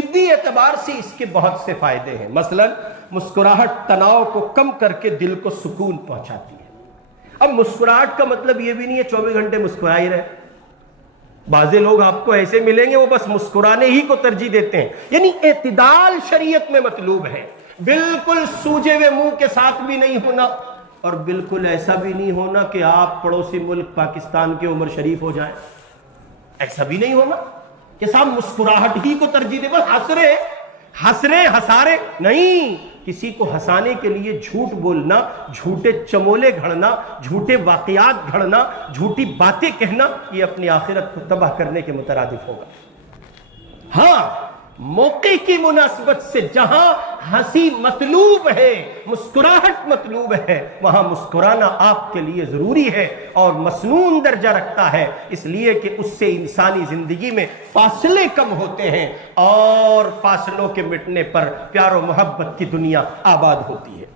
طبی اعتبار سے اس کے بہت سے فائدے ہیں. مثلا مسکراہٹ تناؤ کو کم کر کے دل کو سکون پہنچاتی ہے. اب مسکراہٹ کا مطلب یہ بھی نہیں ہے 24 گھنٹے مسکرا ہی رہے. بعض لوگ آپ کو ایسے ملیں گے وہ بس مسکرانے ہی کو ترجیح دیتے ہیں. یعنی اعتدال شریعت میں مطلوب ہے. بالکل سوجے ہوئے منہ کے ساتھ بھی نہیں ہونا اور بالکل ایسا بھی نہیں ہونا کہ آپ پڑوسی ملک پاکستان کے عمر شریف ہو جائیں. ایسا بھی نہیں ہونا کہ صاحب مسکراہٹ ہی کو ترجیح دے. بس ہنسرے ہسارے نہیں. کسی کو ہنسانے کے لیے جھوٹ بولنا, جھوٹے چمولے گھڑنا, جھوٹے واقعات گھڑنا, جھوٹی باتیں کہنا, یہ اپنی آخرت کو تباہ کرنے کے مترادف ہوگا. ہاں موقع کی مناسبت سے جہاں ہنسی مطلوب ہے, مسکراہٹ مطلوب ہے, وہاں مسکرانا آپ کے لیے ضروری ہے اور مسنون درجہ رکھتا ہے, اس لیے کہ اس سے انسانی زندگی میں فاصلے کم ہوتے ہیں اور فاصلوں کے مٹنے پر پیار و محبت کی دنیا آباد ہوتی ہے.